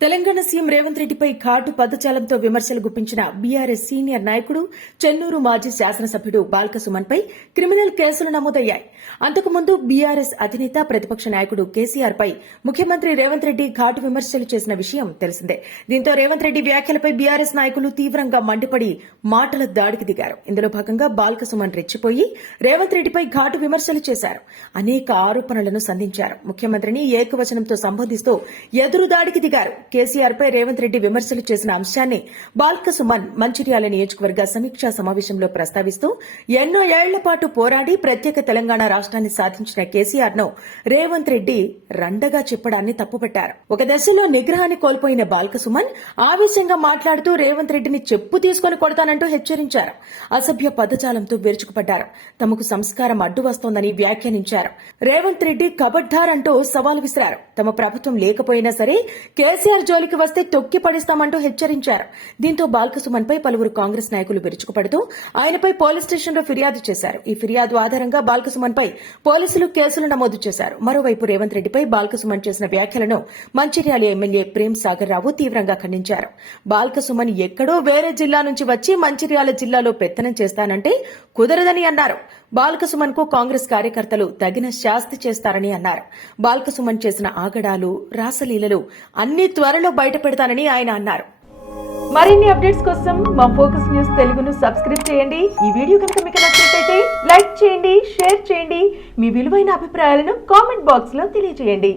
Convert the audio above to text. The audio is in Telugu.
తెలంగాణ సీఎం రేవంత్ రెడ్డిపై ఘాటు పదజాలంతో విమర్శలు గుప్పించిన బీఆర్ఎస్ సీనియర్ నాయకుడు చెన్నూరు మాజీ శాసనసభ్యుడు బాల్కసుమన్పై క్రిమినల్ కేసులు నమోదయ్యాయి. అంతకుముందు బీఆర్ఎస్ అధినేత ప్రతిపక్ష నాయకుడు కేసీఆర్ పై ముఖ్యమంత్రి రేవంత్ రెడ్డి ఘాటు విమర్శలు చేసిన విషయం తెలిసిందే. దీంతో రేవంత్ రెడ్డి వ్యాఖ్యలపై బీఆర్ఎస్ నాయకులు తీవ్రంగా మండిపడి మాటల దాడికి దిగారు. ఇందులో భాగంగా బాల్క సుమన్ రెచ్చిపోయి రేవంత్ రెడ్డిపై ఘాటు విమర్శలు చేశారు. అనేక ఆరోపణలను సంధించారు. ముఖ్యమంత్రిని ఏకవచనంతో సంబోధిస్తూ ఎదురు దాడికి దిగారు. కేసీఆర్ పై రేవంత్ రెడ్డి విమర్శలు చేసిన అంశాన్ని బాల్క సుమన్ మంచిర్యాల నియోజకవర్గ సమీక్షా సమావేశంలో ప్రస్తావిస్తూ ఎన్నో ఏళ్ళ పాటు పోరాడి ప్రత్యేక తెలంగాణ రాష్ట్రాన్ని సాధించిన కేసీఆర్ను రేవంత్ రెడ్డి రండగా చెప్పడాన్ని తప్పుపట్టారు. ఒక దశలో నిగ్రహాన్ని కోల్పోయిన బాల్క సుమన్ ఆవేశంగా మాట్లాడుతూ రేవంత్ రెడ్డిని చెప్పు తీసుకుని కొడతానంటూ హెచ్చరించారు. అసభ్య పదజాలంతో విరుచుకుపడ్డారు. తమకు సంస్కారం అడ్డు వస్తోందని వ్యాఖ్యానించారు. రేవంత్ రెడ్డి కబడ్డార్ అంటూ సవాల్ విసిరారు. తమ ప్రభుత్వం లేకపోయినా సరే కేసీఆర్ జోలికి వస్తే తొక్కి పడిస్తామంటూ హెచ్చరించారు. దీంతో బాల్కసుమన్ పై పలువురు కాంగ్రెస్ నాయకులు విరుచుకుపడుతూ ఆయనపై పోలీస్ స్టేషన్లో ఫిర్యాదు చేశారు. ఈ ఫిర్యాదు ఆధారంగా బాల్కసుమన్ పై పోలీసులు కేసులు నమోదు చేశారు. మరోవైపు రేవంత్ రెడ్డిపై బాల్కసుమన్ చేసిన వ్యాఖ్యలను మంచిర్యాల ఎమ్మెల్యే ప్రేమ్ సాగర్ రావు తీవ్రంగా ఖండించారు. బాల్కసుమన్ ఎక్కడో వేరే జిల్లా నుంచి వచ్చి మంచిర్యాల జిల్లాలో పెత్తనం చేస్తానంటే కుదరదని అన్నారు. బాల్కసుమన్కు కాంగ్రెస్ కార్యకర్తలు తగిన శాస్తి చేస్తారని అన్నారు. బాల్కసుమన్ చేసిన ఆగడాలు రాసలీలలు అన్ని త్వరలో బయటపెడతానని ఆయన అన్నారు. మరిన్ని అప్డేట్స్ కోసం మా ఫోకస్ న్యూస్ తెలుగును సబ్స్క్రైబ్ చేయండి. ఈ వీడియో కనుక మీకు నచ్చినట్లయితే లైక్ చేయండి షేర్ చేయండి. మీ విలువైన అభిప్రాయాలను కామెంట్ బాక్స్లో తెలియజేయండి.